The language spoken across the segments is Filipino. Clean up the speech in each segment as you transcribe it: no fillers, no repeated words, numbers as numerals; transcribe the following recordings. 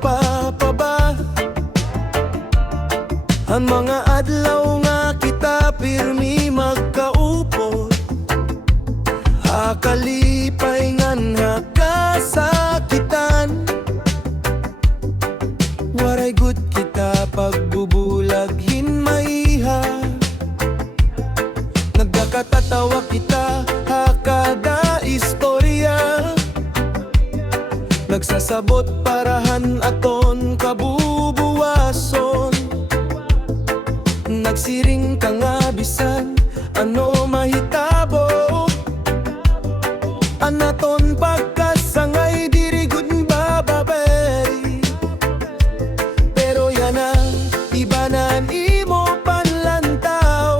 pa ba? Ang mga adlaw nga kita pirmi magkaupo, akalipay nga nakasakitan. Waray good kita pagbubulag hinmaiha, nagkakatatawa kita hakada istorya, nagsasabot parahan aton kabubuwason. Nagsiring ka nga bisan ano mahitabo, anaton pagkasangay diri gud bababeri. Pero yan na ibanan imo panlantaw,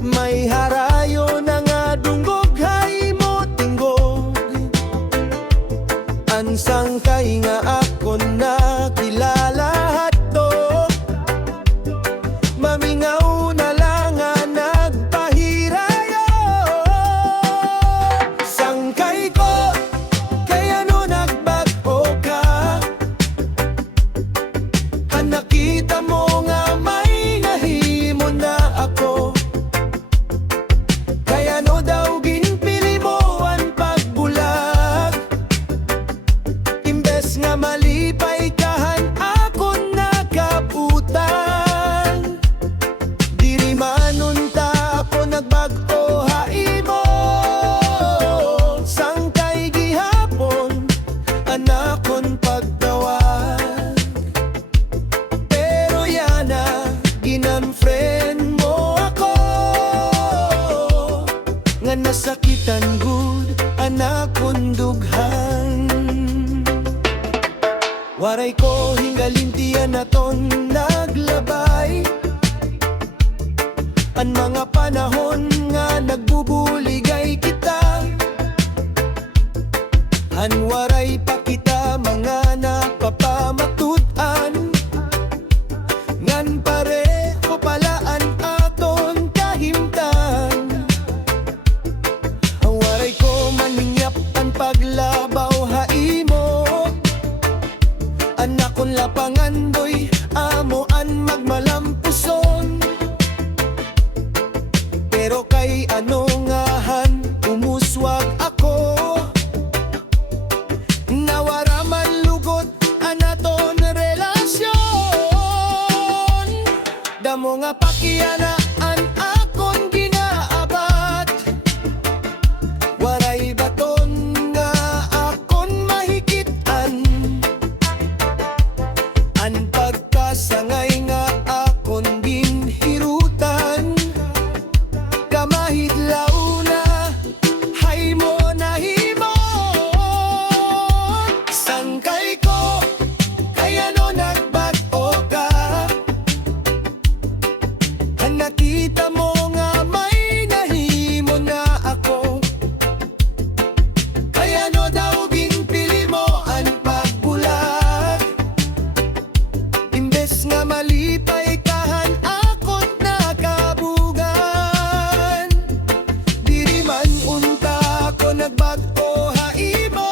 may harayo na nga dunggog hay mo tinggog. Ansang kay nga ako na kilala hadto, mamingaw na lang nga nagpahirayo. Sangkay ko kaya no nagbag-o ka, nakita mo nga may nahimo na ako. Kaya no daw ginpili mo ang pagbulag, imbes nga malipay kahan ako nakaputan. Diri manunta ako nagbag-o haimo, sangkay gihapon anakon pagtawag. Pero yana ginanfriend mo ako, nga nasakitan gud anakon dughan. Waray ko hingalintian naton naglabay, ang mga panahon nga nagbubuligay kita. Han waray pa kita mga napapamatutan, ngan pareho pala an aton kahimtan. Ang waray ko maningyap ang paglabaw haimo, anak kon lapangan doy amo an magmalampuson. Pero kay ano ngahan umuswag ako, nawaraman lugot anaton relasyon. Damo nga pakianaan akon ginaabat, waray baton nga akon mahikitan. An pagkasangay nga akon ginhirutan, kamahidlaw na hay mo nahimo. Sangkay ko kaya no nagbag-o ka, nakita mo nga may nahimo na ako. Kaya no daw ginpili mo ang pagbulag, imbes nga malipay kahan akot nakabugan. Diri man unta ako nagbag-o haimo,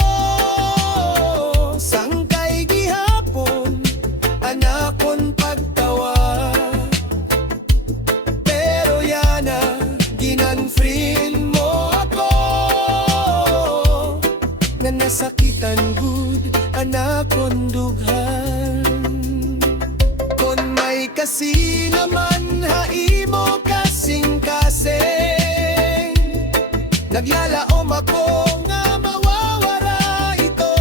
sangkay gihapon anakon pagtawag. Pero yana ginanfriend mo ako, nga nasakitan gud anakon dughan. Kon may kasi naman haimo kasing-kasing, naglalaom ako nga mawawara ito.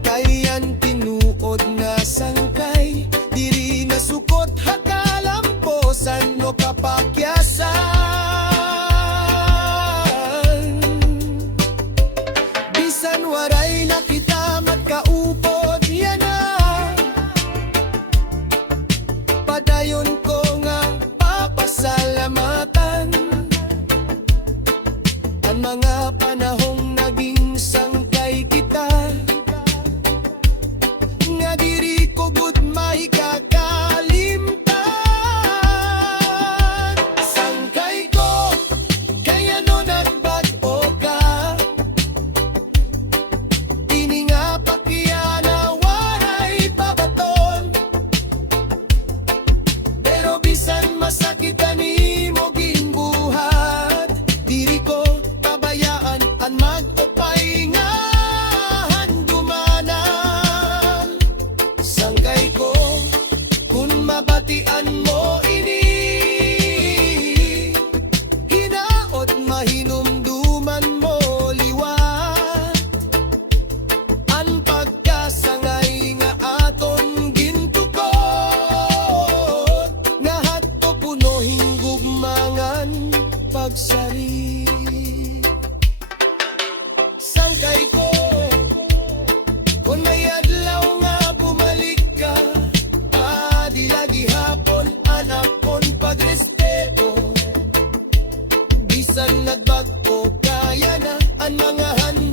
Kayan tinuod nga sangkay diri nasukot hakalamposan no kapakyasan. Bisan waray na kita magkaupod yana, padayon ko nga papasalamatan. Bisan nagbagko kaya na ang mga handa